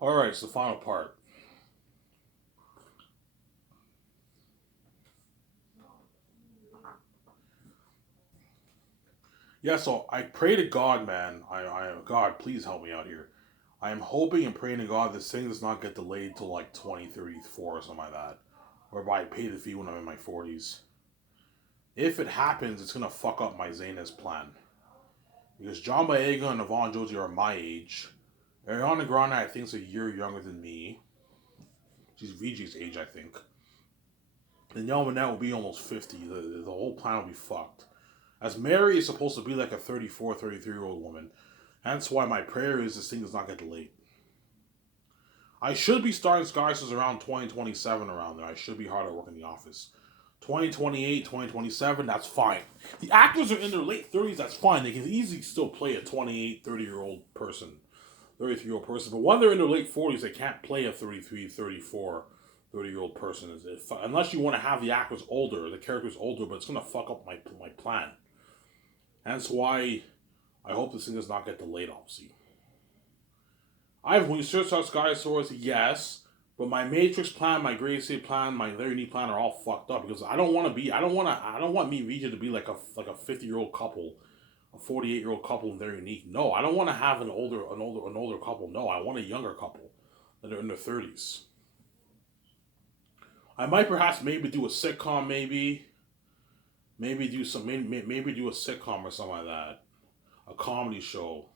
All right, so the final part. Yeah, so I pray to God, man. God, please help me out here. I am hoping and praying to God this thing does not get delayed till like 2034 or something like that, whereby I pay the fee when I'm in my 40s. If it happens, it's gonna fuck up my Zaynez plan because John Boyega and Yvonne Josie are my age. Ariana Grande, I think, is a year younger than me. She's VG's age, I think. And Yel Manette will be almost 50. The whole plan will be fucked. As Mary is supposed to be like a 34, 33-year-old woman. That's why my prayer is this thing does not get delayed. I should be starting Skysers around 2027 around there. I should be hard at work in the office. 2028, 2027, that's fine. The actors are in their late 30s, that's fine. They can easily still play a 28, 30-year-old person, 33-year-old person. But when they're in their late 40s, they can't play a 33, 34, 30-year-old person. Unless you want to have the actors older, the characters older, but it's going to fuck up my plan. That's why I hope this thing does not get delayed, obviously. I've researched out Sky Source, yes, but my Matrix plan, my Grey State plan, my Larry Need plan are all fucked up because I don't want me Vija to be like a 50-year-old couple, a 48-year-old couple and they're unique. No, I don't want to have an older couple. No, I want a younger couple that are in their 30s. I might perhaps maybe do a sitcom, maybe do a sitcom or something like that, a comedy show.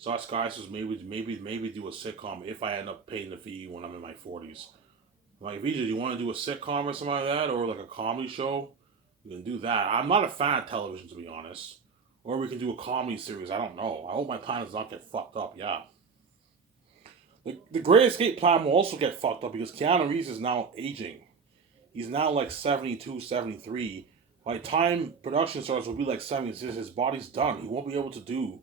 So us guys was maybe do a sitcom if I end up paying the fee when I'm in my 40s. Like Vijay, do you want to do a sitcom or something like that, or like a comedy show? You can do that. I'm not a fan of television to be honest. Or we can do a comedy series. I don't know. I hope my plan does not get fucked up. Yeah. The Great Escape plan will also get fucked up because Keanu Reeves is now aging. He's now like 72, 73. By the time production starts, will be like 76. His body's done. He won't be able to do.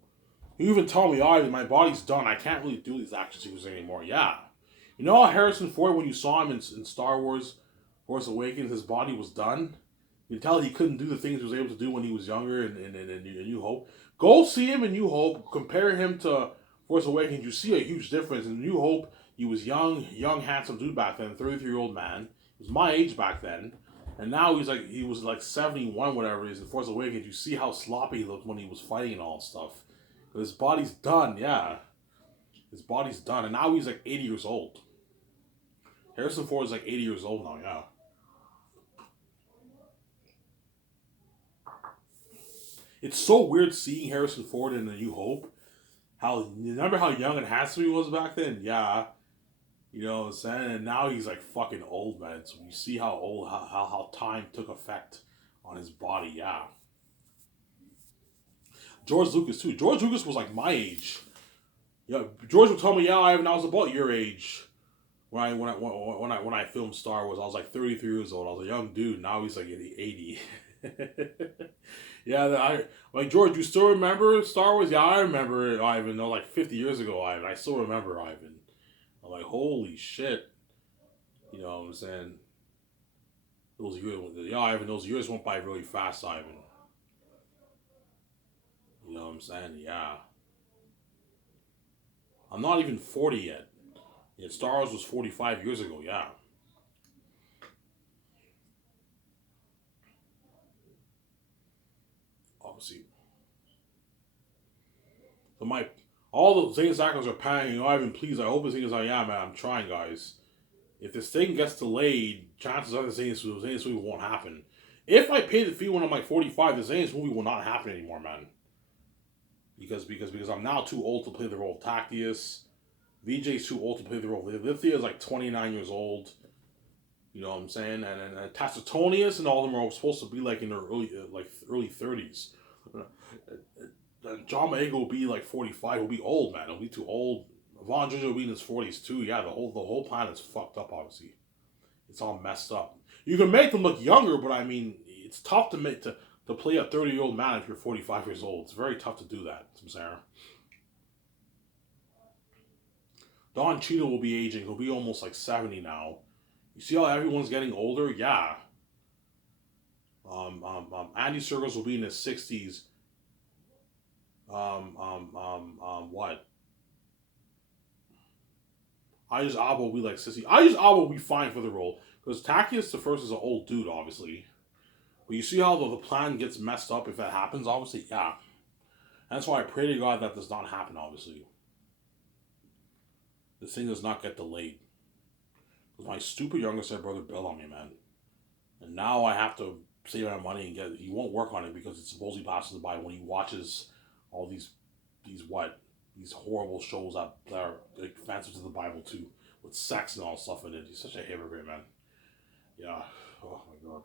You even told me, oh, my body's done. I can't really do these action sequences anymore. Yeah. You know how Harrison Ford, when you saw him in Star Wars Force Awakens, his body was done? You can tell he couldn't do the things he was able to do when he was younger in New Hope. Go see him in New Hope. Compare him to Force Awakens. You see a huge difference. In New Hope, he was young, handsome dude back then, 33-year-old man. He was my age back then. And now he was like 71, whatever it is. In Force Awakens, you see how sloppy he looked when he was fighting and all that stuff. His body's done, yeah. His body's done. And now he's like 80 years old. Harrison Ford is like 80 years old now, yeah. It's so weird seeing Harrison Ford in A New Hope. Remember how young and handsome he was back then? Yeah. You know what I'm saying? And now he's like fucking old, man. So you see how old, how time took effect on his body, yeah. George Lucas, too. George Lucas was like my age. Yeah, George would tell me, yeah, Ivan, I was about your age. When I filmed Star Wars, I was like 33 years old. I was a young dude. Now he's like 80. Yeah, like George. You still remember Star Wars? Yeah, I remember it, Ivan. No, like 50 years ago, Ivan. I still remember Ivan. I'm like, holy shit. You know what I'm saying? Those years, yeah, Ivan. Those years went by really fast, Ivan. You know what I'm saying? Yeah. I'm not even 40 yet. Yeah, Star Wars was 45 years ago. Yeah. Obviously, so my all the Zane actors are panicking. Oh, Ivan, please. I hope this thing is like, yeah, man. I'm trying, guys. If this thing gets delayed, chances are the Zane's movie won't happen. If I pay the fee when I'm like 45, the Zane's movie will not happen anymore, man. Because I'm now too old to play the role of Tactius. VJ's too old to play the role. Lithia is like 29 years old. You know what I'm saying? And Tacitonius and all of them are supposed to be like in their early 30s. John Boyega will be like 45. He'll be old, man. He'll be too old. Von Ginger will be in his 40s too. Yeah, the whole planet's fucked up. Obviously, it's all messed up. You can make them look younger, but I mean, it's tough to play a 30-year-old man if you're 45 years old. It's very tough to do that, Sarah. Don Cheadle will be aging. He'll be almost like 70 now. You see how everyone's getting older? Yeah. Andy Serkis will be in his 60s. What? Idris Elba will be like sissy. Idris Elba will be fine for the role because Zacchaeus the First is an old dude, obviously. But you see how the plan gets messed up if that happens. Obviously, yeah. That's why I pray to God that does not happen. Obviously, this thing does not get delayed. Because my stupid younger said brother bailed on me, man, and now I have to save my money and get. He won't work on it because it's supposedly passes by when he watches all these horrible shows that are like, offensive to the Bible too, with sex and all stuff in it. He's such a hypocrite, man. Yeah. Oh my God.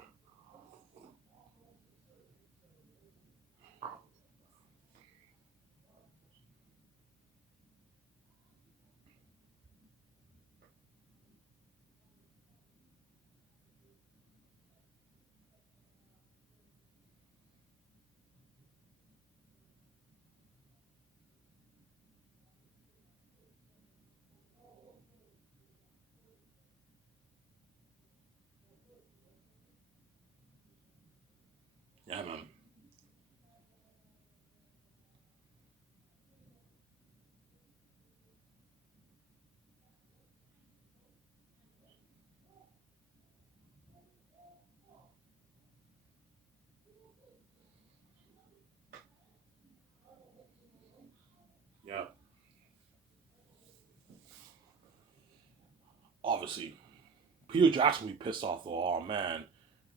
Yeah, man. Yeah. Obviously, Peter Jackson will be pissed off though. Oh man,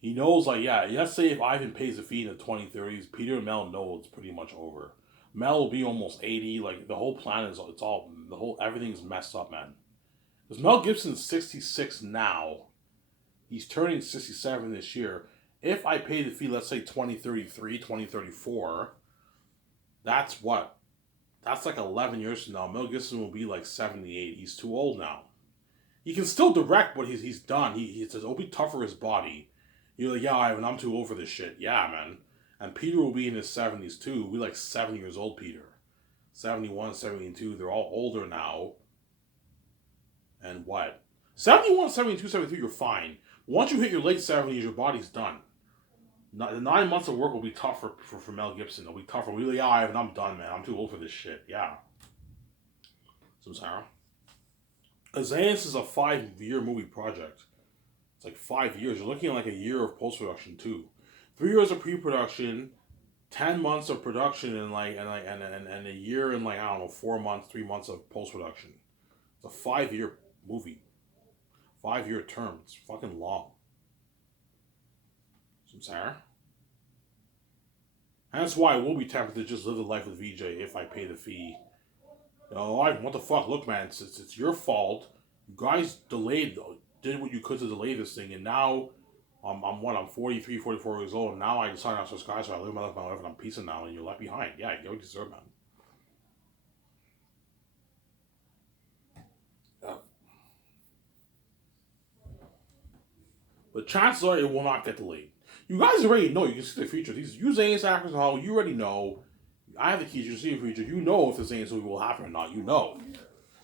he knows like yeah. Let's say if Ivan pays the fee in the 2030s, Peter and Mel know it's pretty much over. Mel will be almost 80. Like the whole plan is it's all the whole everything's messed up, man. Because Mel Gibson's 66 now. He's turning 67 this year. If I pay the fee, let's say 2033, 2034, that's what? That's like 11 years from now. Mel Gibson will be like 78. He's too old now. He can still direct, but he's done. He says it'll be tough for his body. You're like, yeah, Ivan, I'm too old for this shit. Yeah, man. And Peter will be in his 70s too. He'll be like 7 years old, Peter. 71, 72. They're all older now. And what? 71, 72, 73, you're fine. Once you hit your late 70s, your body's done. The 9 months of work will be tough for Mel Gibson. It'll be tougher. We'll be like, yeah, Ivan, I'm done, man. I'm too old for this shit. Yeah. So, Sarah. Azanias is a 5-year movie project. It's like 5 years. You're looking at like a year of post production too. 3 years of pre production, 10 months of production, and a year and like I don't know 4 months, 3 months of post production. It's a 5-year movie. 5-year term. It's fucking long. Some Sarah. And that's why I will be tempted to just live the life with VJ if I pay the fee. Oh, what the fuck? Look, man, it's your fault. You guys did what you could to delay this thing, and now I'm 43, 44 years old, and now I decided not to subscribe, so I live my life, and I'm peaceful now, and you're left behind. Yeah, you get what you deserve, man. Yeah. But chances are it will not get delayed. You guys already know. You can see the future. These you Zane's actors and all. You already know. I have the keys. You can see the future. You know if the Zane's movie will happen or not. You know.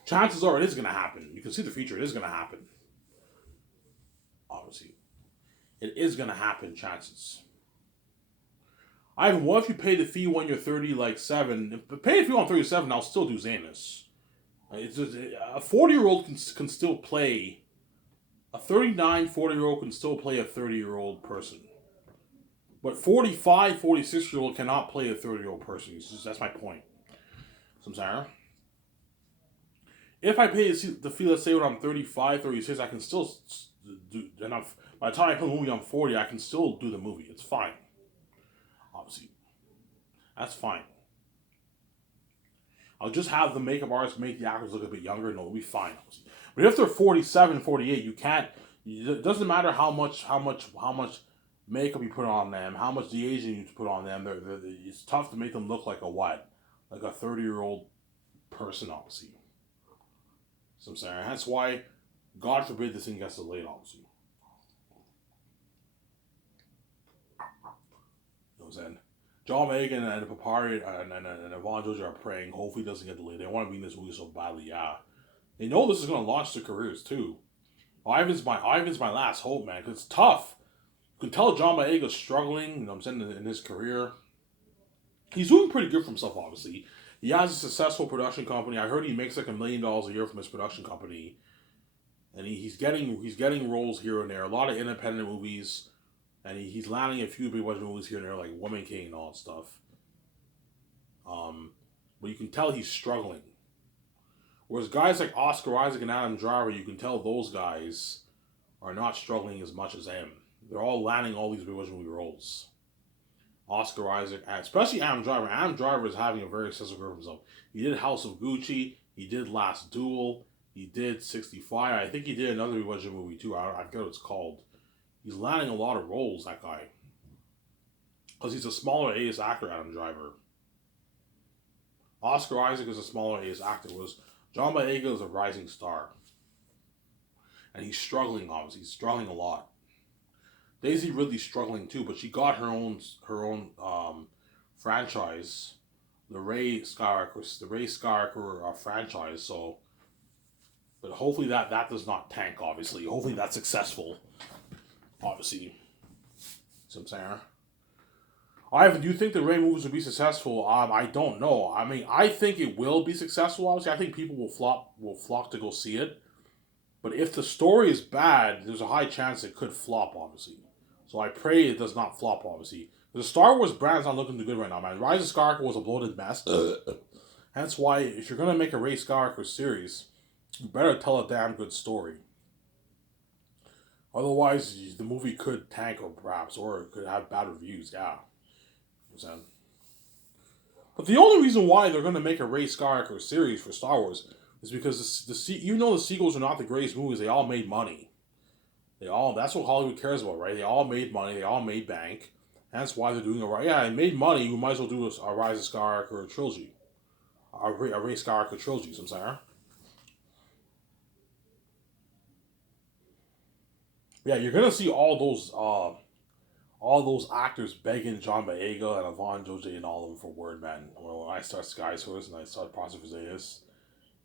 Chances are it is going to happen. You can see the future. It is going to happen. Obviously. It is going to happen, chances. Ivan, what if you pay the fee when you're 30, like 7? If pay the fee when I'm 37, I'll still do Zanus. It's just, a 40-year-old can still play. A 39, 40-year-old can still play a 30-year-old person. But 45, 46-year-old cannot play a 30-year-old person. That's my point. So, Sarah. If I pay the fee, let's say when I'm 35, 36, I can still do enough. By the time I put the movie on 40, I can still do the movie. It's fine. Obviously. That's fine. I'll just have the makeup artists make the actors look a bit younger and it'll be fine. Obviously. But if they're 47, 48, you can't. It doesn't matter how much makeup you put on them, how much de-aging you put on them. It's tough to make them look like a what? Like a 30-year-old person, obviously. So I'm saying that's why, God forbid, this thing gets delayed, obviously. You know what I'm saying? John Megan and Papari and Yvonne Georgia are praying. Hopefully, it doesn't get delayed. They want to be in this movie so badly. Yeah, they know this is going to launch their careers too. Ivan's my last hope, man. Cause it's tough. You can tell John Boyega's struggling. You know what I'm saying, in his career. He's doing pretty good for himself, obviously. He has a successful production company. I heard he makes like $1 million a year from his production company. and he's getting roles here and there. A lot of independent movies, and he's landing a few big budget movies here and there, like Woman King and all that stuff. Um, but you can tell he's struggling. Whereas guys like Oscar Isaac and Adam Driver, you can tell those guys are not struggling as much as him. They're all landing all these big budget movie roles. Oscar Isaac, especially Adam Driver. Adam Driver is having a very successful career for himself. He did House of Gucci. He did Last Duel. He did 65. I think he did another budget movie too. I forget what it's called. He's landing a lot of roles, that guy. Because he's a smaller A-list actor, Adam Driver. Oscar Isaac is a smaller A-list actor. Was John Boyega is a rising star. And he's struggling, obviously. He's struggling a lot. Daisy Ridley's struggling too, but she got her own franchise, the Ray Skywalker franchise. So, but hopefully that does not tank. Obviously, hopefully that's successful. Obviously, see what I'm saying? Do you think the Ray movies will be successful? I don't know. I mean, I think it will be successful. Obviously, I think people will flock to go see it. But if the story is bad, there's a high chance it could flop. Obviously, so I pray it does not flop. Obviously, the Star Wars brand's not looking too good right now, man. Rise of Skywalker was a bloated mess. Hence why, if you're gonna make a Ray Skywalker series, you better tell a damn good story. Otherwise, the movie could tank, or it could have bad reviews. Yeah. But the only reason why they're going to make a Ray Skywalker series for Star Wars is because even though the sequels are not the greatest movies, they all made money. That's what Hollywood cares about, right? They all made money, they all made bank. That's why they're doing it right. Yeah, it made money. We might as well do a Rise of Skywalker trilogy, a Ray Skywalker trilogy. So I'm saying. Yeah, you're gonna see all those actors begging John Boyega and Yvonne Joje and all of them for word, man. When I start Sky Source and I start Project Vesuvius,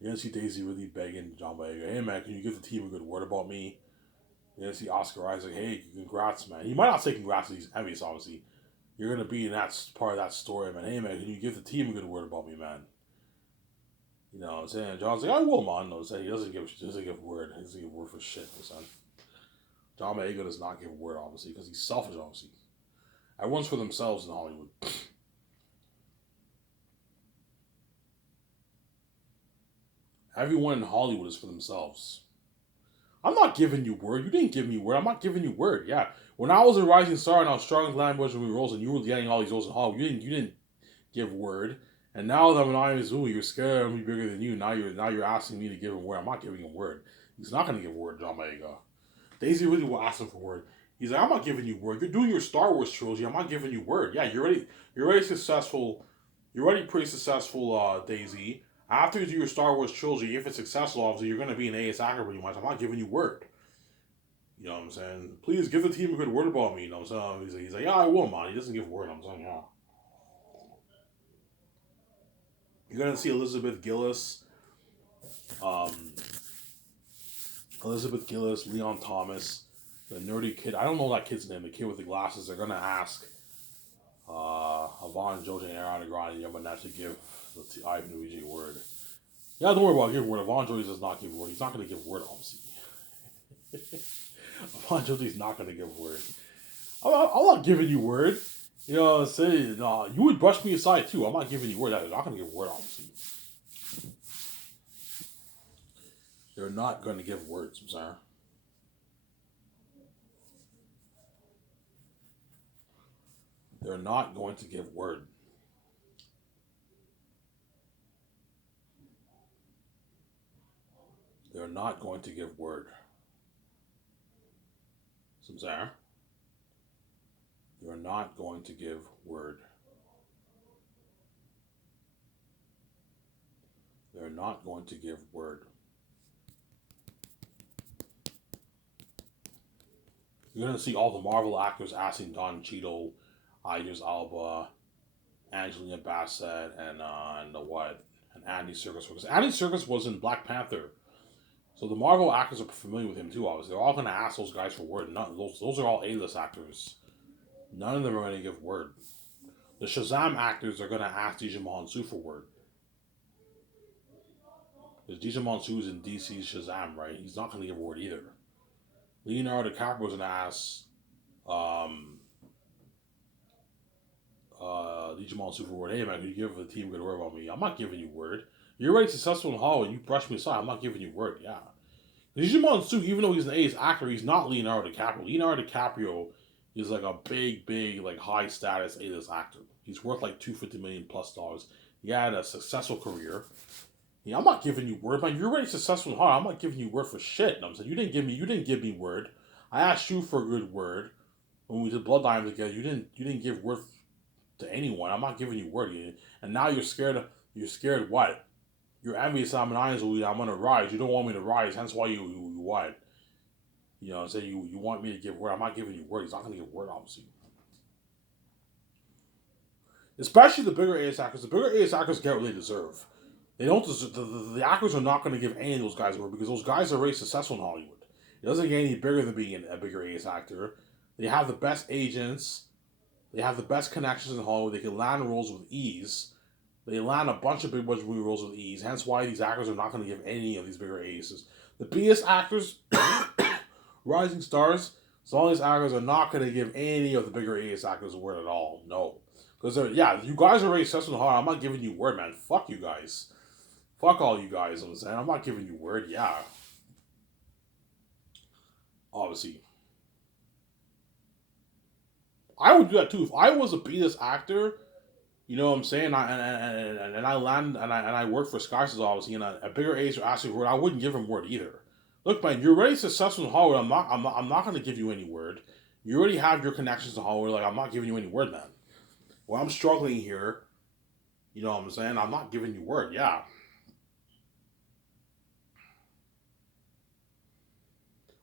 you're gonna see Daisy really begging John Boyega, hey man, can you give the team a good word about me? You're gonna see Oscar Isaac, hey, congrats, man. He might not say congrats to these Emmys, obviously. You're gonna be in that part of that story, man. Hey man, can you give the team a good word about me, man? You know what I'm saying? John's like, I will, man. No, he doesn't give a word. He doesn't give a word for shit, son. John Boyega does not give a word, obviously, because he's selfish, obviously. Everyone's for themselves in Hollywood. Everyone in Hollywood is for themselves. I'm not giving you word. You didn't give me word. I'm not giving you word. Yeah. When I was a rising star and I was struggling to land budget roles and you were getting all these roles in Hollywood, you didn't give word. And now that I'm in this movie, you're scared of me bigger than you. Now you're asking me to give him word. I'm not giving him word. He's not gonna give word, John Boyega. Daisy really will ask him for word. He's like, I'm not giving you word. You're doing your Star Wars trilogy. I'm not giving you word. Yeah, you're already successful. You're already pretty successful, Daisy. After you do your Star Wars trilogy, if it's successful, obviously you're going to be an AS actor pretty much. I'm not giving you word. You know what I'm saying? Please give the team a good word about me. You know what I'm saying? He's like, yeah, I will, man. He doesn't give word. I'm saying, yeah. You're going to see um, Elizabeth Gillis, Leon Thomas, the nerdy kid. I don't know that kid's name. The kid with the glasses. They're gonna ask Yvonne Joje and Ariana Grande and Yamaha to give the Ivan Luigi a word. Yeah, don't worry about giving word. Yvonne Joje does not give word. He's not gonna give word, obviously. Yvonne Joje's not gonna give word. I'm not giving you word. You know what I'm saying? No, you would brush me aside too. I'm not giving you word. I'm not gonna give word, obviously. They're not going to give words, I'm sorry. They're not going to give word. They're not going to give word. Samsara. They're not going to give word. They're not going to give word. You're going to see all the Marvel actors asking Don Cheadle, Idris Elba, Angelina Bassett, and Andy Serkis. Because Andy Serkis was in Black Panther. So the Marvel actors are familiar with him too, obviously. They're all going to ask those guys for word. Those are all A-list actors. None of them are going to give word. The Shazam actors are going to ask Djimon Hounsou for word. Because Digimon Su's in DC's Shazam, right? He's not going to give a word either. Leonardo DiCaprio's going to ask um, Digimon Su for word. Hey man, can you give the team a good word about me? I'm not giving you word. You're already successful in Hollywood. You brush me aside. I'm not giving you word. Yeah. Digimon Su, even though he's an ace actor, he's not Leonardo DiCaprio. Leonardo DiCaprio is like a big, like high status A-list actor. He's worth like $250 million plus dollars. He had a successful career. Yeah, I'm not giving you word, man. You're already successful in Hollywood. I'm not giving you word for shit. I'm saying you didn't give me word. I asked you for a good word when we did Blood Diamond together. You didn't give word to anyone. I'm not giving you word. And now you're scared. You're scared what? You're envious I'm an Irons lead. I'm gonna rise. You don't want me to rise. Hence why you what? You know, say you want me to give word. I'm not giving you word. He's not gonna give word, obviously. Especially the bigger AS actors. The bigger AS actors get what they deserve. They don't deserve. The actors are not going to give any of those guys word because those guys are already successful in Hollywood. It doesn't get any bigger than being a bigger AS actor. They have the best agents. They have the best connections in Hollywood. They can land roles with ease. They land a bunch of big budget movie roles with ease. Hence why these actors are not going to give any of these bigger aces. The biggest actors, rising stars, some of these actors are not going to give any of the bigger AS actors a word at all. No. Because, you guys are already successful in Hollywood. I'm not giving you word, man. Fuck you guys. Fuck all you guys, I'm saying. I'm not giving you word, yeah. Obviously. I would do that too. If I was a B-list actor, you know what I'm saying? And I land and I work for Skysys, obviously, and a bigger age or asking word, I wouldn't give him word either. Look, man, you're already successful in Hollywood. I'm not gonna give you any word. You already have your connections to Hollywood, like I'm not giving you any word, man. Well, I'm struggling here, you know what I'm saying? I'm not giving you word, yeah.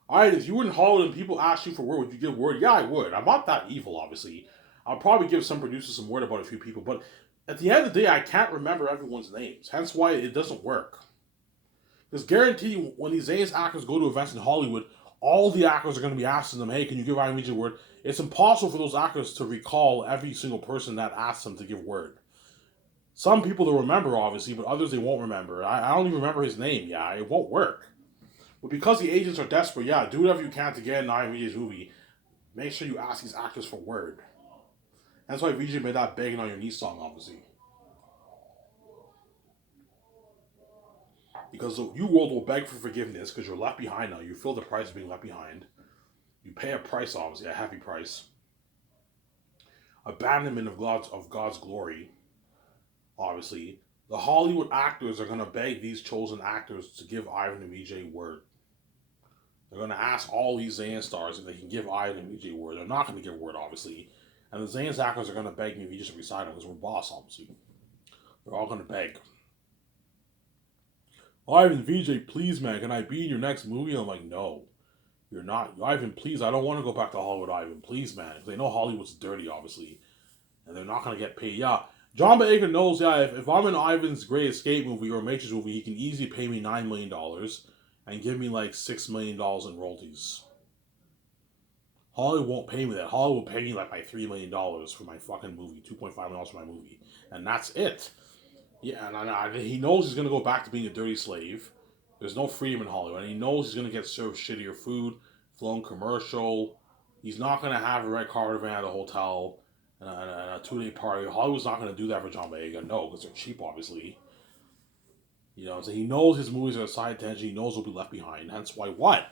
Alright, if you were in Hollywood and people asked you for word, would you give word? Yeah, I would. I'm not that evil, obviously. I'll probably give some producers some word about a few people, but at the end of the day, I can't remember everyone's names. Hence why it doesn't work. Because guarantee when these A actors go to events in Hollywood, all the actors are going to be asking them, hey, can you give Iron Media word? It's impossible for those actors to recall every single person that asked them to give word. Some people they'll remember, obviously, but others they won't remember. I don't even remember his name. Yeah, it won't work. But because the agents are desperate, yeah, do whatever you can to get an Iron Media's movie. Make sure you ask these actors for word. That's why VJ made that begging on your knee song, obviously. Because you world will beg for forgiveness because you're left behind now. You feel the price of being left behind. You pay a price, obviously, a heavy price. Abandonment of God's glory, obviously. The Hollywood actors are going to beg these chosen actors to give Ivan and VJ word. They're going to ask all these Zayn stars if they can give Ivan and VJ word. They're not going to give word, obviously. And the Zayn actors are going to beg me if you just resign them because we're boss, obviously. They're all going to beg. Ivan, VJ, please, man, can I be in your next movie? I'm like, no. You're not. Ivan, please, I don't want to go back to Hollywood, Ivan. Please, man. Because they know Hollywood's dirty, obviously. And they're not going to get paid. Yeah, John Boyega knows, yeah, if I'm in Ivan's Great Escape movie or Matrix movie, he can easily pay me $9 million and give me like $6 million in royalties. Hollywood won't pay me that. Hollywood will pay me like my $3 million for my fucking movie, $2.5 million for my movie. And that's it. Yeah, and he knows he's going to go back to being a dirty slave. There's no freedom in Hollywood. And he knows he's going to get served shittier food, flown commercial. He's not going to have a red carpet event at a hotel and a 2-day party. Hollywood's not going to do that for John Boyega. No, because they're cheap, obviously. You know, so he knows his movies are a side attention. He knows he'll be left behind. Hence why what?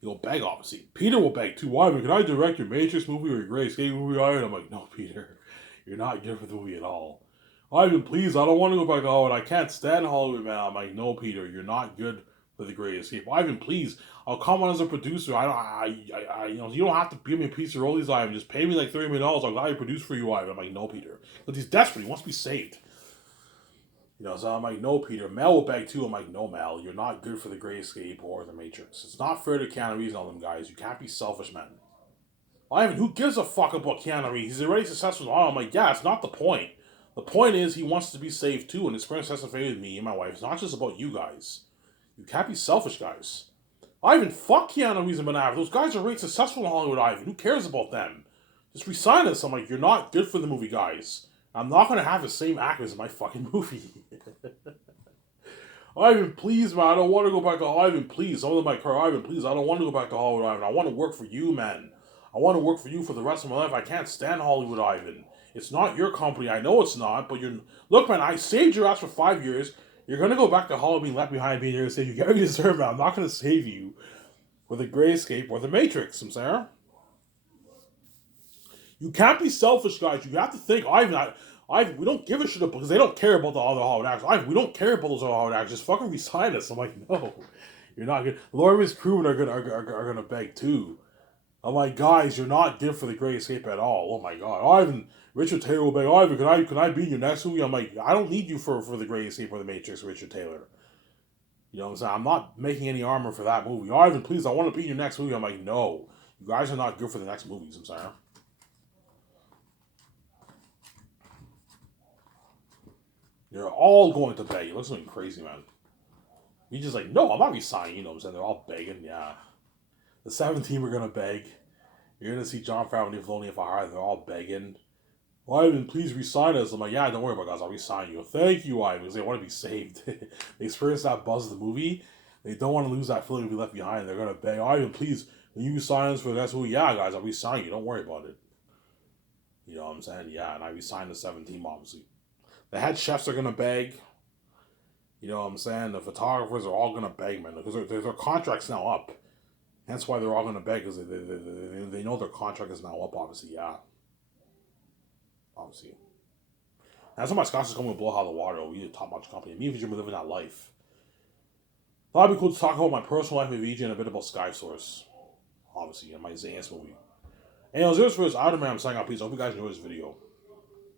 He'll beg, obviously. Peter will beg, too. Why? Can I direct your Matrix movie or your Great Escape movie? I'm like, no, Peter. You're not good for the movie at all. Ivan, please, I don't want to go back to Hollywood. I can't stand Hollywood, man. I'm like, no, Peter, you're not good for the Great Escape. Ivan, please, I'll come on as a producer. You know, you don't have to give me a piece of rollies, Ivan. Just pay me like $30 million. I'll gladly produce for you, Ivan. I'm like, no, Peter. But he's desperate. He wants to be saved. You know, so I'm like, no, Peter. Mel will beg too. I'm like, no, Mel, you're not good for the Great Escape or the Matrix. It's not fair to Keanu Reeves and all them guys. You can't be selfish, man. Ivan, who gives a fuck about Keanu Reeves? He's already successful. I'm like, yeah, it's not the point. The point is he wants to be saved too, and his parents has to favor with me and my wife. It's not just about you guys. You can't be selfish, guys. Ivan, fuck Keanu Reeves and Ben Affleck. Those guys are really successful in Hollywood, Ivan. Who cares about them? Just resign us. I'm like, you're not good for the movie, guys. I'm not going to have the same actors in my fucking movie. Ivan, please, man, I don't want to go back to Ivan, please. Some of them might cry, Ivan, please, I don't want to go back to Hollywood, Ivan. I want to work for you, man. I want to work for you for the rest of my life. I can't stand Hollywood, Ivan. It's not your company. I know it's not, but you're... Look, man, I saved your ass for 5 years. You're going to go back to Hollywood being left behind, being here to save you. You gotta deserve it. I'm not going to save you for the Great Escape or the Matrix, I'm saying. You can't be selfish, guys. You have to think, Ivan, we don't give a shit because they don't care about the other Hollywood actors. We don't care about those other Hollywood actors. Just fucking resign us. I'm like, no, you're not good. Laura's crewmen are gonna beg too. I'm like, guys, you're not good for the Great Escape at all. Oh my god, Ivan, Richard Taylor will beg, Ivan, can I be in your next movie? I'm like, I don't need you for the Great Escape or the Matrix, Richard Taylor. You know what I'm saying? I'm not making any armor for that movie. Ivan, please, I want to be in your next movie. I'm like, no, you guys are not good for the next movies. I'm saying. They're all going to beg. It looks like crazy, man. You just like, no, I'm not resigning. You know what I'm saying? They're all begging, yeah. The 17 are gonna beg. You're gonna see Jon Favreau and Dave Filoni if I hire. They're all begging. Well, Ivan, please resign us. I'm like, yeah, don't worry about it, guys. I'll resign you. Thank you, Ivan, because they want to be saved. They experienced that buzz of the movie. They don't want to lose that feeling to be left behind. They're gonna beg, Ivan, please, when you resign us for the next movie, yeah, guys, I'll resign you. Don't worry about it. You know what I'm saying? Yeah, and I resigned the 17, obviously. The head chefs are gonna beg. You know what I'm saying? The photographers are all gonna beg, man, because their contract's now up. Hence why they're all gonna beg, because they know their contract is now up. Obviously, yeah. Obviously, that's why my Scotch is coming to blow out of the water. We need a top notch company. Me and VJ are living that life. Thought it'd be cool to talk about my personal life with VJ and a bit about Sky Source. Obviously, in my Zans movie. Anyways, here's for this Iron Man. I'm signing out. Peace. I hope you guys enjoyed this video.